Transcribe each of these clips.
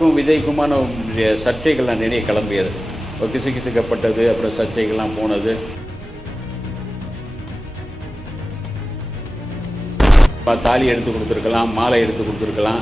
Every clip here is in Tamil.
விஜய்க்கும் விஜய்க்குமான சர்ச்சைகள்லாம் நிறைய கிளம்பியது. கிசு கிசுக்கப்பட்டது அப்புறம் சர்ச்சைகள்லாம் போனது. தாலி எடுத்து கொடுத்துருக்கலாம் மாலை எடுத்து கொடுத்துருக்கலாம்.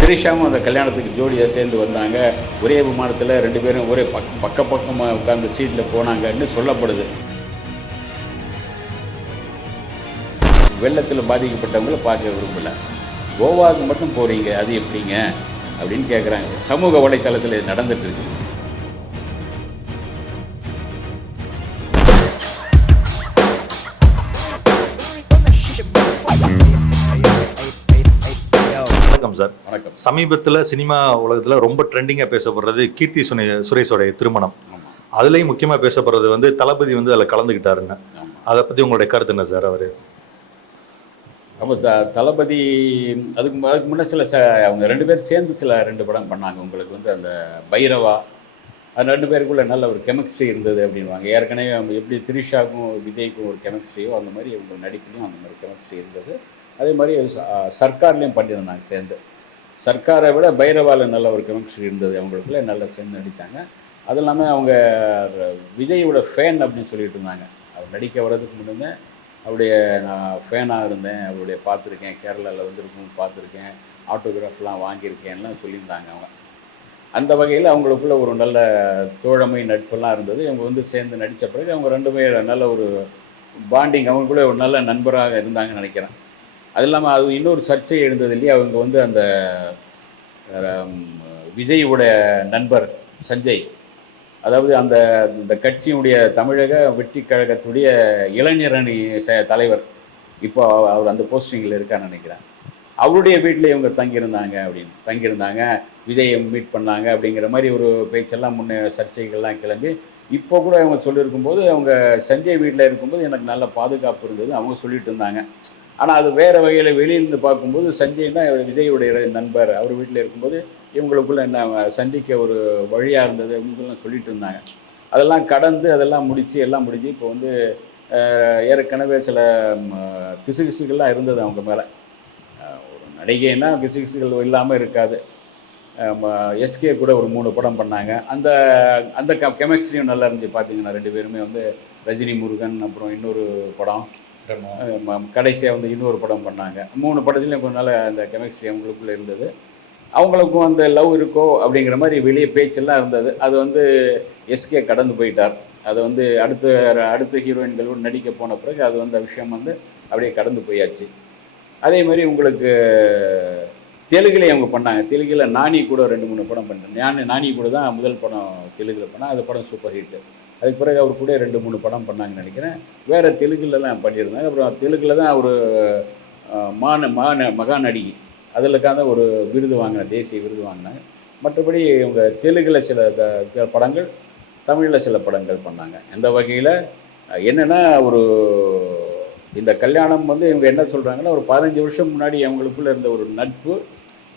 திரிஷாவும் அந்த கல்யாணத்துக்கு ஜோடியாக சேர்ந்து வந்தாங்க. ஒரே விமானத்தில் ரெண்டு பேரும் ஒரே பக் பக்க பக்கமாக உட்கார்ந்து சீட்டில் போனாங்கன்னு சொல்லப்படுது. வெள்ளத்தில் பாதிக்கப்பட்டவங்கள பார்க்க விரும்பலை. கோவாவுக்கு மட்டும் போகிறீங்க அது எப்படிங்க? அப்படின்னு கேட்குறாங்க சமூக வலைத்தளத்தில் இது நடந்துட்டு இருக்கு. வணக்கம் சார். வணக்கம். சமீபத்தில் சினிமா உலகத்தில் ரொம்ப ட்ரெண்டிங்காக பேசப்படுறது கீர்த்தி சுனே சுரேஷோடைய திருமணம். அதுலேயும் முக்கியமாக பேசப்படுறது வந்து தளபதி வந்து அதில் கலந்துக்கிட்டாருங்க அதை பற்றி உங்களுடைய கருத்து என்ன சார் அவர்? அப்போ த தளபதி அதுக்கு அதுக்கு முன்னே சில ச அவங்க ரெண்டு பேரும் சேர்ந்து சில ரெண்டு படம் பண்ணாங்க. உங்களுக்கு வந்து அந்த பைரவா அது ரெண்டு பேருக்குள்ள நல்ல ஒரு கெமிஸ்ட்ரி இருந்தது அப்படின்வாங்க ஏற்கனவே அவங்க எப்படி திரிஷாக்கும் விஜய்க்கும் ஒரு கெமிஸ்ட்ரியோ அந்த மாதிரி இவங்க நடிக்கணும் அந்த மாதிரி கெமிஸ்ட்ரி இருந்தது. அதே மாதிரி சர்க்கார்லேயும் பண்ணியிருந்தாங்க சேர்ந்து. சர்க்காரை விட பைரவாவில் நல்ல ஒரு கெமிஸ்ட்ரி இருந்தது. அவங்களுக்குள்ளே நல்லா சேர்ந்து நடித்தாங்க அது இல்லாமல் அவங்க விஜயோட ஃபேன் அப்படின்னு சொல்லிட்டு இருந்தாங்க. அவர் நடிக்க வர்றதுக்கு முன்னே அவருடைய நான் ஃபேனாக இருந்தேன். அவருடைய பார்த்துருக்கேன். கேரளாவில் வந்திருக்கும் பார்த்துருக்கேன். ஆட்டோகிராஃப்லாம் வாங்கியிருக்கேன்லாம் சொல்லியிருந்தாங்க அவங்க. அந்த வகையில் அவங்களுக்குள்ள ஒரு நல்ல தோழமை நட்பெல்லாம் இருந்தது. இவங்க வந்து சேர்ந்து நடித்த பிறகு அவங்க ரெண்டுமே நல்ல ஒரு பாண்டிங் அவங்களுக்குள்ள ஒரு நல்ல நண்பராக இருந்தாங்கன்னு நினைக்கிறேன். அது இல்லாமல் அது இன்னொரு சர்ச்சை எழுந்தது இல்லையா? அவங்க வந்து அந்த ஆம், விஜயோட நண்பர் சஞ்சய். அதாவது அந்த இந்த கட்சியினுடைய தமிழக வெற்றி கழகத்துடைய இளைஞர் அணி ச- தலைவர் இப்போ அவர் அந்த போஸ்டிங்கில் இருக்கான்னு நினைக்கிறேன். அவருடைய வீட்டில் இவங்க தங்கியிருந்தாங்க அப்படின்னு தங்கியிருந்தாங்க விஜயை மீட் பண்ணாங்க அப்படிங்கிற மாதிரி ஒரு பேச்செல்லாம் முன்னே சர்ச்சைகள்லாம் கிளம்பி இப்போ கூட அவங்க சொல்லியிருக்கும்போது அவங்க சஞ்சய் வீட்டில் இருக்கும்போது எனக்கு நல்ல பாதுகாப்பு இருந்தது அவங்க சொல்லிட்டு இருந்தாங்க. ஆனால் அது வேறு வகையில் வெளியிலேருந்து பார்க்கும்போது சஞ்சய்னா விஜயுடைய நண்பர் அவர் வீட்டில் இருக்கும்போது இவங்களுக்குள்ள என்ன சந்திக்க ஒரு வழியாக இருந்தது அப்படின்னு சொல்லி சொல்லிட்டு இருந்தாங்க. அதெல்லாம் கடந்து அதெல்லாம் முடித்து எல்லாம் முடிஞ்சு இப்போ வந்து ஏற்கனவே சில கிசுகிசுகள்லாம் இருந்தது அவங்க மேலே. ஒரு நடிகைன்னா கிசுகிசுகள் இல்லாமல் இருக்காது. எஸ்கே கூட ஒரு மூணு படம் பண்ணாங்க. அந்த அந்த க கெமிஸ்ட்ரியும் நல்லா இருந்துச்சு பார்த்தீங்கன்னா ரெண்டு பேருமே வந்து ரஜினி முருகன் அப்புறம் இன்னொரு படம். கடைசியாக வந்து இன்னொரு படம் பண்ணாங்க. மூணு படத்துலையும் கொஞ்சம் நாள் அந்த கெமிஸ்ட்ரி அவங்களுக்குள்ளே இருந்தது. அவங்களுக்கும் அந்த லவ் இருக்கோ அப்படிங்கிற மாதிரி வெளியே பேச்செல்லாம் இருந்தது. அது வந்து எஸ்கே கடந்து போயிட்டார். அது வந்து அடுத்த அடுத்த ஹீரோயின்களோடு நடிக்க போன பிறகு அது வந்து விஷயம் வந்து அப்படியே கடந்து போயாச்சு. அதே மாதிரி உங்களுக்கு தெலுங்குலேயே அவங்க பண்ணாங்க. தெலுங்கில் நானி கூட ரெண்டு மூணு படம் பண்ணேன் நான் நானி கூட தான் முதல் படம் தெலுங்கில் பண்ணேன் அந்த படம் சூப்பர் ஹிட் அதுக்கு பிறகு அவர் கூட ரெண்டு மூணு படம் பண்ணாங்கன்னு நினைக்கிறேன். வேறு தெலுங்குலலாம் பண்ணியிருந்தாங்க. அப்புறம் தெலுங்கில் தான் அவர் மான மான மகா நடிகை ஒரு விருது வாங்கின தேசிய விருது வாங்கினாங்க மற்றபடி இவங்க தெலுங்கில் சில த- படங்கள் தமிழில் சில படங்கள் பண்ணாங்க. அந்த வகையில் என்னென்னா ஒரு இந்த கல்யாணம் வந்து இவங்க என்ன சொல்கிறாங்கன்னா ஒரு பதினஞ்சு வருஷம் முன்னாடி அவங்களுக்குள்ளே இருந்த ஒரு நட்பு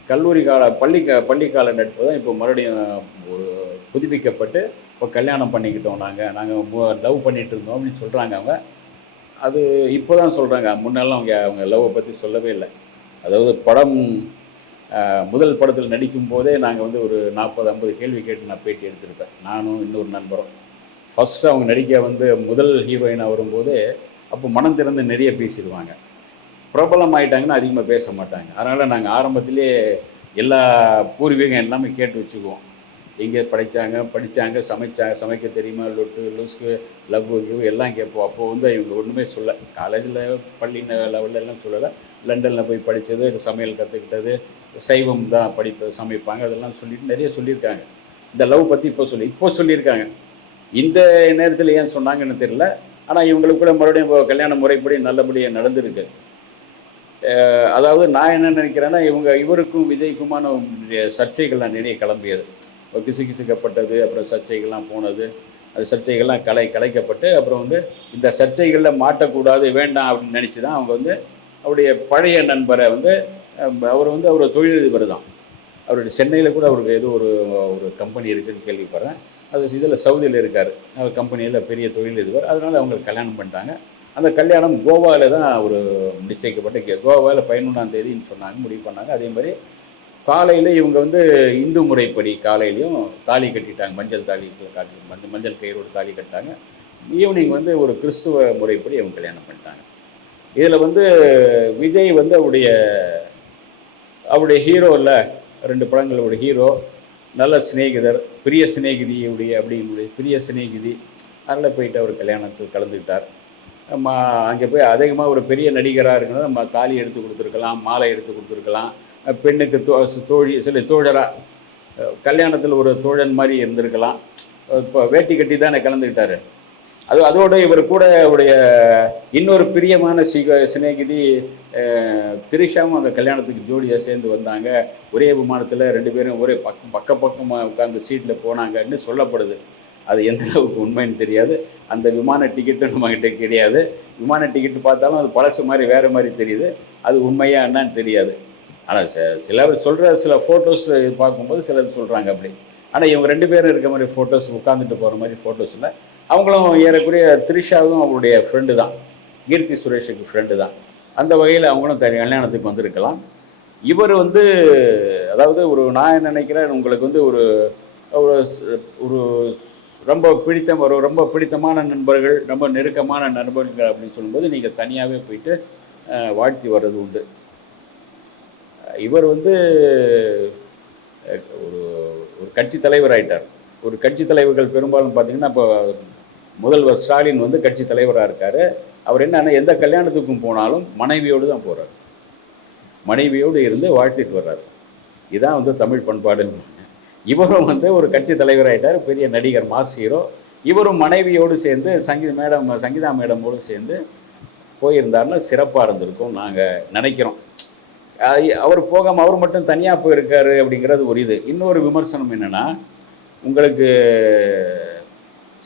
கல்லூரி கால பள்ளி க பள்ளிக்கால நட்பு தான் இப்போ மறுபடியும் ஒரு புதுப்பிக்கப்பட்டு இப்போ கல்யாணம் பண்ணிக்கிட்டோம். நாங்கள் நாங்கள் லவ் பண்ணிகிட்டு இருந்தோம் அப்படின்னு சொல்கிறாங்க அவங்க. அது இப்போ தான் சொல்கிறாங்க முன்னெல்லாம் அவங்க அவங்க லவ்வை பற்றி சொல்லவே இல்லை. அதாவது படம் முதல் படத்தில் நடிக்கும் போதே நாங்கள் வந்து ஒரு நாற்பது ஐம்பது கேள்வி கேட்டு நான் பேட்டி எடுத்திருப்பேன். நானும் இன்னொரு நண்பரும். ஃபஸ்ட்டு அவங்க நடிக்க வந்து முதல் ஹீரோயினாக வரும்போது அப்போ மனம் திறந்து நிறைய பேசிடுவாங்க. பிரபலம் ஆயிட்டாங்கன்னா அதிகமாக பேச மாட்டாங்க. அதனால் நாங்கள் ஆரம்பத்திலே எல்லா பூர்வீகம் எல்லாமே கேட்டு வச்சுக்குவோம். எங்கே படித்தாங்க படித்தாங்க சமைச்சாங்க சமைக்க தெரியுமா லொட்டு லூஸ்க்கு லவ் கிவ் எல்லாம் கேட்போம். அப்போது வந்து இவங்க ஒன்றுமே சொல்ல காலேஜில் பள்ளி லெவலில் எல்லாம் சொல்லலை. லண்டனில் போய் படித்தது சமையல் கற்றுக்கிட்டது சைவம் தான் படிப்பு சமைப்பாங்க அதெல்லாம் சொல்லிட்டு நிறைய சொல்லியிருக்காங்க. இந்த லவ் பற்றி இப்போ சொல்லி இப்போ சொல்லியிருக்காங்க. இந்த நேரத்தில் ஏன் சொன்னாங்கன்னு தெரியல. ஆனால் இவங்களுக்குள்ள மறுபடியும் இப்போ கல்யாண முறைப்படி நல்லபடியாக நடந்திருக்கு. அதாவது நான் என்ன நினைக்கிறேன்னா இவங்க இவருக்கும் விஜய்க்குமான சர்ச்சைகள்லாம் நிறைய கிளம்பியது. இப்போ கிசு கிசுக்கப்பட்டது அப்புறம் சர்ச்சைகள்லாம் போனது அது சர்ச்சைகள்லாம் கலை கலைக்கப்பட்டு அப்புறம் வந்து இந்த சர்ச்சைகளில் மாட்டக்கூடாது வேண்டாம் அப்படின்னு நினச்சி தான் அவங்க வந்து அவருடைய பழைய நண்பரை வந்து அவர் வந்து அவர் தொழிலதிபர் தான். அவருடைய சென்னையில் கூட அவருக்கு ஏதோ ஒரு ஒரு கம்பெனி இருக்குதுன்னு கேள்விப்படுறேன். அது இதில் சவுதியில் இருக்கார். அவர் கம்பெனியில் பெரிய தொழிலதிபர். அதனால் அவங்க கல்யாணம் பண்ணிட்டாங்க. அந்த கல்யாணம் கோவாவில் தான் ஒரு நிச்சயிக்கப்பட்டு கோவாவில் பதினொன்றாம் தேதின்னு சொன்னாங்க முடிவு பண்ணாங்க. அதே மாதிரி காலையில் இவங்க வந்து இந்து முறைப்படி காலையிலையும் தாலி கட்டிட்டாங்க. மஞ்சள் தாலி காட்டி மஞ்சள் மஞ்சள் கயிறோடு தாலி கட்டாங்க ஈவினிங் வந்து ஒரு கிறிஸ்துவ முறைப்படி அவங்க கல்யாணம் பண்ணிட்டாங்க. இதில் வந்து விஜய் வந்து அவருடைய அவருடைய ஹீரோ இல்லை. ரெண்டு படங்களோட ஹீரோ நல்ல சிநேகிதர் பிரிய சிநேகிதியுடைய அப்படின்னுடைய பிரிய சிநேகிதி. அதில் போயிட்டு அவர் கல்யாணத்தில் கலந்துக்கிட்டார். மா அங்கே போய் அதிகமாக ஒரு பெரிய நடிகராக இருக்கிறது நம்ம தாலி எடுத்து கொடுத்துருக்கலாம் மாலை எடுத்து கொடுத்துருக்கலாம். பெண்ணுக்கு தோ தோழி சில தோழராக கல்யாணத்தில் ஒரு தோழன் மாதிரி இருந்திருக்கலாம். இப்போ வேட்டி கட்டி தானே கலந்துக்கிட்டாரு. அது அதோட இவர் கூட அவருடைய இன்னொரு பிரியமான சிக சிநேகிதி திரிஷாவும் அந்த கல்யாணத்துக்கு ஜோடியாக சேர்ந்து வந்தாங்க. ஒரே விமானத்தில் ரெண்டு பேரும் ஒரே பக்கம் பக்க பக்கமாக உட்காந்து சீட்டில் போனாங்கன்னு சொல்லப்படுது. அது எந்த அளவுக்கு உண்மைன்னு தெரியாது. அந்த விமான டிக்கெட்டும் நம்மகிட்ட கிடையாது. விமான டிக்கெட்டு பார்த்தாலும் அது பழசு மாதிரி வேறு மாதிரி தெரியுது. அது உண்மையா என்னன்னு தெரியாது. ஆனால் சிலர் சொல்கிற சில ஃபோட்டோஸ் பார்க்கும்போது சிலர் சொல்கிறாங்க அப்படி. ஆனால் இவங்க ரெண்டு பேரும் இருக்க மாதிரி ஃபோட்டோஸ் உட்காந்துட்டு போகிற மாதிரி ஃபோட்டோஸில் அவங்களும் ஏறக்குறைய த்ரிஷாவும் அவருடைய ஃப்ரெண்டு தான். கீர்த்தி சுரேஷுக்கு ஃப்ரெண்டு தான். அந்த வகையில் அவங்களும் தனி கல்யாணத்துக்கு வந்திருக்கலாம். இவர் வந்து அதாவது ஒரு நான் என்ன நினைக்கிறேன் உங்களுக்கு வந்து ஒரு ஒரு ரொம்ப பிடித்த ஒரு ரொம்ப பிடித்தமான நண்பர்கள் ரொம்ப நெருக்கமான நண்பர்கள் அப்படின்னு சொல்லும்போது நீங்கள் தனியாகவே போயிட்டு வாழ்த்தி வர்றது உண்டு. இவர் வந்து ஒரு ஒரு கட்சி தலைவர் ஆயிட்டார். ஒரு கட்சி தலைவர்கள் பெரும்பாலும் பார்த்தீங்கன்னா இப்போ முதல்வர் ஸ்டாலின் வந்து கட்சி தலைவராக இருக்கார். அவர் என்னென்னா எந்த கல்யாணத்துக்கும் போனாலும் மனைவியோடு தான் போகிறார் மனைவியோடு இருந்து வாழ்த்திட்டு வர்றாரு. இதுதான் வந்து தமிழ் பண்பாடு. இவரும் வந்து ஒரு கட்சி தலைவராகிட்டார் பெரிய நடிகர் மாஸ் ஹீரோ இவரும் மனைவியோடு சேர்ந்து சங்கீத மேடம் சங்கீதா மேடமோடு சேர்ந்து போயிருந்தாருன்னா சிறப்பாக இருந்திருக்கும் நாங்கள் நினைக்கிறோம். அவர் போகாமல் அவர் மட்டும் தனியாக போயிருக்காரு அப்படிங்கிறது ஒரு இது. இன்னொரு விமர்சனம் என்னென்னா உங்களுக்கு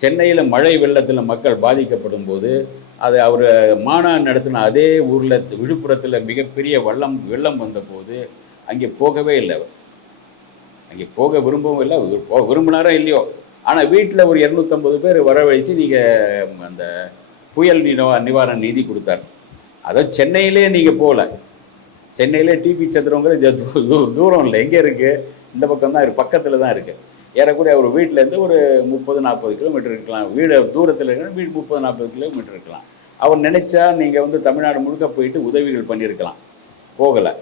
சென்னையில் மழை வெள்ளத்தில் மக்கள் பாதிக்கப்படும் போது அது அவர் மாநாடு நடத்தின அதே ஊரில் விழுப்புரத்தில் மிகப்பெரிய வெள்ளம் வெள்ளம் வந்தபோது அங்கே போகவே இல்லை அங்கே போக விரும்பவும் இல்லை போக விரும்பினாரோ இல்லையோ? ஆனால் வீட்டில் ஒரு இரநூத்தம்பது பேர் வரவழைச்சு நீங்கள் அந்த புயல் நிவா நிவாரண நிதி கொடுத்தார். அதை சென்னையிலே நீங்கள் போகல. சென்னையிலே டிபி சத்திரங்கிற தூ- தூ- தூரம் இல்லை. எங்கே இருக்குது இந்த பக்கம் தான் இருக்குது பக்கத்தில் தான் இருக்குது ஏறக்குறைய அவர் வீட்டிலேருந்து ஒரு முப்பது நாற்பது கிலோமீட்டர் இருக்கலாம். வீடு தூரத்தில் இருக்கிற வீடு முப்பது நாற்பது கிலோமீட்டர் இருக்கலாம். அவர் நினைச்சா நீங்கள் வந்து தமிழ்நாடு முழுக்க போயிட்டு உதவிகள் பண்ணியிருக்கலாம். போகலை.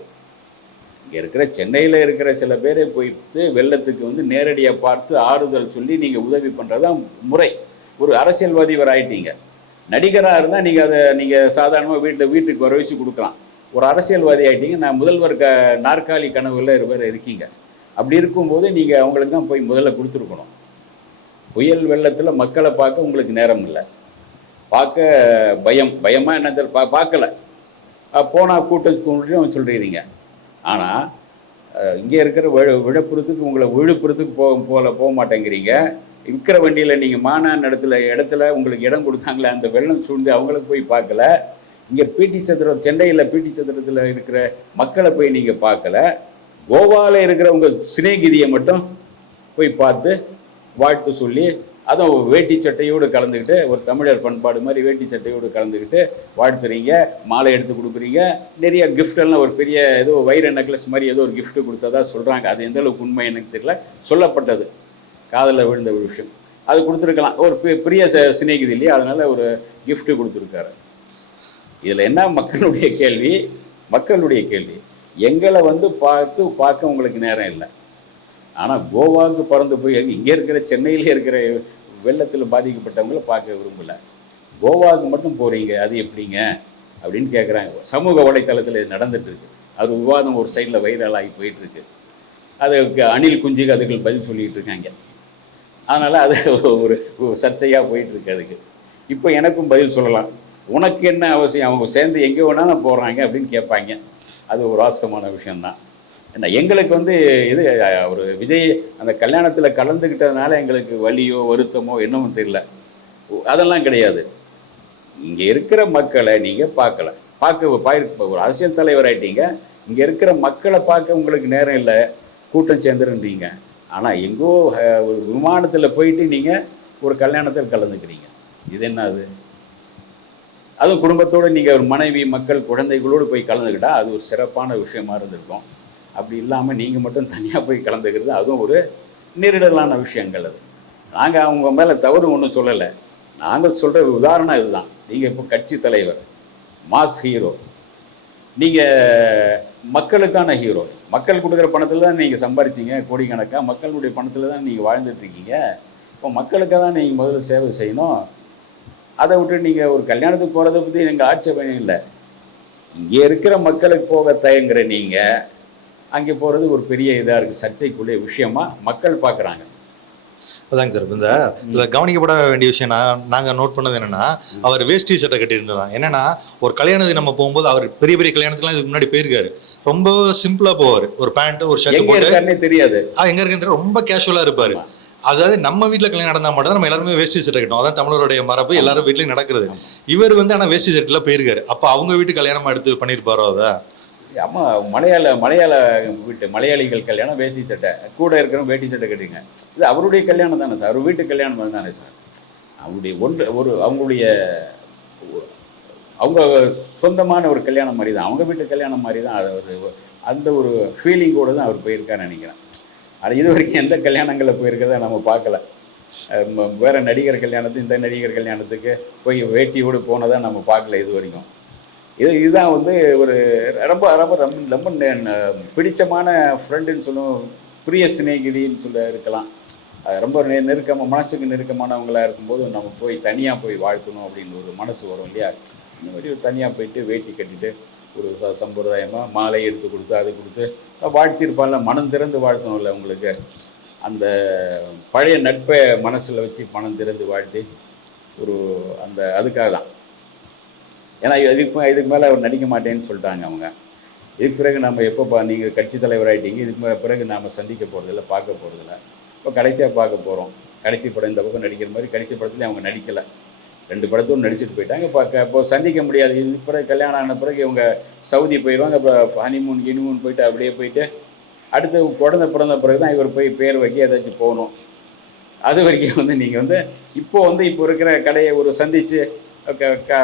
இங்கே இருக்கிற சென்னையில் இருக்கிற சில பேரை போயிட்டு வெள்ளத்துக்கு வந்து நேரடியாக பார்த்து ஆறுதல் சொல்லி நீங்கள் உதவி பண்ணுறது தான் முறை. ஒரு அரசியல்வாதி இவர் ஆயிட்டீங்க. நடிகராக இருந்தால் நீங்கள் அதை நீங்கள் சாதாரணமாக வீட்டில் வீட்டுக்கு வர வச்சு கொடுக்கலாம். ஒரு அரசியல்வாதி ஆகிட்டீங்க நான் முதல்வர் க நாற்காலி கனவுல இருவர் இருக்கீங்க. அப்படி இருக்கும்போது நீங்கள் அவங்களுக்கு தான் போய் முதல்ல கொடுத்துருக்கணும். புயல் வெள்ளத்தில் மக்களை பார்க்க உங்களுக்கு நேரம் இல்லை. பார்க்க பயம். பயமாக என்ன தெரியல, பா பார்க்கல. போனால் கூட்டத்துக்கு சொல்கிறீங்க ஆனால் இங்கே இருக்கிற விழு விழுப்புரத்துக்கு உங்களை விழுப்புரத்துக்கு போக போல போக மாட்டேங்கிறீங்க. விற்கிற வண்டியில் நீங்கள் மானான் இடத்துல இடத்துல உங்களுக்கு இடம் கொடுத்தாங்களே அந்த வெள்ளம் சூழ்ந்து அவங்களுக்கு போய் பார்க்கல. இங்கே பிடி சத்திரம் சென்னையில் பிடி சத்திரத்தில் இருக்கிற மக்களை போய் நீங்கள் பார்க்கல. கோவாவில் இருக்கிற உங்கள் சிநேகிதியை மட்டும் போய் பார்த்து வாழ்த்து சொல்லி அதுவும் வேட்டி சட்டையோடு கலந்துக்கிட்டு ஒரு தமிழர் பண்பாடு மாதிரி வேட்டி சட்டையோடு கலந்துக்கிட்டு வாழ்த்துறீங்க மாலை எடுத்து கொடுக்குறீங்க. நிறைய கிஃப்டெல்லாம் ஒரு பெரிய ஏதோ வைர நெக்லஸ் மாதிரி ஏதோ ஒரு கிஃப்ட்டு கொடுத்ததா சொல்கிறாங்க அது எந்த அளவுக்கு உண்மை எனக்கு தெரியல. சொல்லப்பட்டது. காதலில் விழுந்த ஒரு விஷயம். அது கொடுத்துருக்கலாம். ஒரு பெரிய சிநேகிதி இல்லையா? அதனால் ஒரு கிஃப்ட்டு கொடுத்துருக்காரு. இதில் என்ன மக்களுடைய கேள்வி? மக்களுடைய கேள்வி எங்களை வந்து பார்த்து பார்க்க உங்களுக்கு நேரம் இல்லை. ஆனால் கோவாவுக்கு பறந்து போய் இங்கே இருக்கிற சென்னையிலே இருக்கிற வெள்ளத்தில் பாதிக்கப்பட்டவங்கள பார்க்க விரும்பலை. கோவாவுக்கு மட்டும் போகிறீங்க அது எப்படிங்க? அப்படின்னு கேட்குறாங்க சமூக வலைத்தளத்தில் இது நடந்துட்டு அது விவாதம் ஒரு சைடில் வைரலாகி ஆகி போயிட்டுருக்கு அதுக்கு அணில் குஞ்சுக்கு அதுக்கு பதில் சொல்லிகிட்டு இருக்காங்க. அதனால் அது ஒரு சர்ச்சையாக போயிட்டுருக்கு அதுக்கு. இப்போ எனக்கும் பதில் சொல்லலாம். உனக்கு என்ன அவசியம்? அவங்க சேர்ந்து எங்கே வேணாலும் போகிறாங்க அப்படின்னு கேட்பாங்க. அது ஒரு வாஸ்தவமான விஷயந்தான் என்ன எங்களுக்கு வந்து இது ஒரு விஜய் அந்த கல்யாணத்தில் கலந்துக்கிட்டதுனால எங்களுக்கு வலியோ வருத்தமோ என்னமோ தெரியல. அதெல்லாம் கிடையாது. இங்கே இருக்கிற மக்களை நீங்கள் பார்க்கல. பார்க்க பா- ஒரு அரசியல் தலைவர் ஆயிட்டீங்க. இங்கே இருக்கிற மக்களை பார்க்க உங்களுக்கு நேரம் இல்லை. கூட்டம் சேர்ந்துருன்றீங்க. ஆனால் எங்கோ ஒரு விமானத்தில் போயிட்டு நீங்கள் ஒரு கல்யாணத்தில் கலந்துக்கிறீங்க. இது என்ன அது? அதுவும் குடும்பத்தோடு நீங்கள் ஒரு மனைவி மக்கள் குழந்தைகளோடு போய் கலந்துக்கிட்டால் அது ஒரு சிறப்பான விஷயமா இருந்திருக்கும். அப்படி இல்லாமல் நீங்கள் மட்டும் தனியாக போய் கலந்துக்கிறது அதுவும் ஒரு நெருடலான விஷயங்கள் அது. நாங்கள் அவங்க மேலே தவறு ஒன்றும் சொல்லலை. நாங்கள் சொல்கிற உதாரணம் இதுதான். நீங்கள் இப்போ கட்சி தலைவர் மாஸ் ஹீரோ. நீங்கள் மக்களுக்கான ஹீரோ. மக்கள் கொடுக்குற பணத்தில் தான் நீங்கள் சம்பாரிச்சீங்க கோடிக்கணக்காக மக்களுடைய பணத்தில் தான் நீங்கள் வாழ்ந்துட்டுருக்கீங்க இப்போ மக்களுக்காக தான் நீங்கள் முதல்ல சேவை செய்யணும். அதை விட்டு நீங்கள் ஒரு கல்யாணத்துக்கு போகிறத பற்றி எங்கள் ஆட்சேபம் இல்லை. இங்கே இருக்கிற மக்களுக்கு போக தயங்குற நீங்கள் அங்கே போகிறது ஒரு பெரிய இதாக இருக்குது சர்ச்சைக்குரிய விஷயமா மக்கள் பார்க்குறாங்க அதாங்க சார் இந்த இதுல கவனிக்கப்பட வேண்டிய விஷயம் நான் நாங்க நோட் பண்ணது என்னன்னா அவர் வேஷ்டி சட்டை கட்டியிருந்தான் என்னன்னா ஒரு கல்யாணத்துக்கு நம்ம போகும்போது அவர் பெரிய பெரிய கல்யாணத்துக்குலாம் இதுக்கு முன்னாடி போயிருக்காரு. ரொம்ப சிம்பிளா போவார். ஒரு பேண்ட் ஒரு ஷர்ட் போட்டு தெரியாது. எங்க இருக்குன்ற ரொம்ப கேஷுவலா இருப்பாரு. அதாவது நம்ம வீட்டில் கல்யாணம் நடந்தால் மட்டும் தான் நம்ம எல்லாருமே வேஷ்டி சட்டை கட்டணும். அதான் தமிழருடைய மரபு எல்லாரும் வீட்லையும் நடக்கிறது. இவர் வந்து ஆனால் வேஷ்டி செட்டில் போயிருக்காரு. அப்போ அவங்க வீட்டு கல்யாணமாக எடுத்து பண்ணியிருப்பாரோ அதை? அம்மா மலையாள மலையாள வீட்டு மலையாளிகள் கல்யாணம் வேஷ்டி சட்டை. கூட இருக்கிற வேட்டி சட்டை கட்டுங்க. இது அவருடைய கல்யாணம் தானே சார்? அவர் வீட்டு கல்யாணம் தானே சார்? அவருடைய ஒன்று ஒரு அவங்களுடைய அவங்க சொந்தமான ஒரு கல்யாணம் மாதிரி தான் அவங்க வீட்டு கல்யாணம் மாதிரி தான் அது ஒரு அந்த ஒரு ஃபீலிங்கோடு தான் அவர் போயிருக்காருன்னு நினைக்கிறேன். ஆனால் இது வரைக்கும் எந்த கல்யாணங்களில் போயிருக்கதை நம்ம பார்க்கல. வேறு நடிகர் கல்யாணத்துக்கு இந்த நடிகர் கல்யாணத்துக்கு போய் வேட்டியோடு போனதை நம்ம பார்க்கல இது வரைக்கும். இது இதுதான் வந்து ஒரு ரொம்ப ரொம்ப ரொம்ப ரொம்ப பிடிச்சமான ஃப்ரெண்டுன்னு சொல்லுவோம் பிரிய சிநேகிதின்னு சொல்ல இருக்கலாம். அது ரொம்ப நெ நெருக்கமாக மனசுக்கு நெருக்கமானவங்களாக இருக்கும்போது நம்ம போய் தனியாக போய் வாழ்த்தணும் அப்படின்னு ஒரு மனசு வரும் இல்லையா? இந்த மாதிரி ஒரு தனியாக போயிட்டு வேட்டி கட்டிட்டு ஒரு ச சம்பிரதாயமாக மாலை எடுத்து கொடுத்து அது கொடுத்து வாழ்த்திருப்பான்ல மனம் திறந்து வாழ்த்தணும்ல உங்களுக்கு. அந்த பழைய நட்பை மனசில் வச்சு மனம் திறந்து வாழ்த்தி ஒரு அந்த அதுக்காக தான். ஏன்னா இதுக்கு இதுக்கு மேலே அவர் நடிக்க மாட்டேன்னு சொல்லிட்டாங்க அவங்க. இதுக்கு பிறகு நம்ம எப்போ நீங்கள் கட்சி தலைவராகிட்டீங்க இதுக்கு மேலே பிறகு நாம் சந்திக்க போகிறதில்ல பார்க்க போகிறதில்ல இப்போ கடைசியாக பார்க்க போகிறோம் கடைசி படம் இந்த பக்கம் நடிக்கிற மாதிரி கடைசி படத்துலேயும் அவங்க நடிக்கலை. ரெண்டு படத்தோடு நடிச்சுட்டு போயிட்டாங்க. இப்போ இப்போ சந்திக்க முடியாது. இது பிறகு கல்யாணம் ஆன பிறகு இவங்க சவுதி போயிடுவாங்க. அப்புறம் ஹனிமூன் கினிமூன் போயிட்டு அப்படியே போயிட்டு அடுத்து குழந்தை பிறந்த பிறகு தான் இவர் போய் பேர் வைக்க ஏதாச்சும் போகணும். அது வரைக்கும் வந்து நீங்கள் வந்து இப்போ வந்து இப்போ இருக்கிற கடையை ஒரு சந்தித்து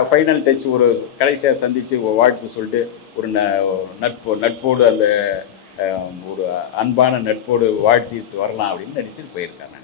ஃபைனல் டச் ஒரு கடைசியாக சந்தித்து வாழ்த்து சொல்லிட்டு ஒரு ந நட்பு நட்போடு அந்த ஒரு அன்பான நட்போடு வாழ்த்திட்டு வரலாம் அப்படின்னு நடிச்சுட்டு போயிருக்காங்க.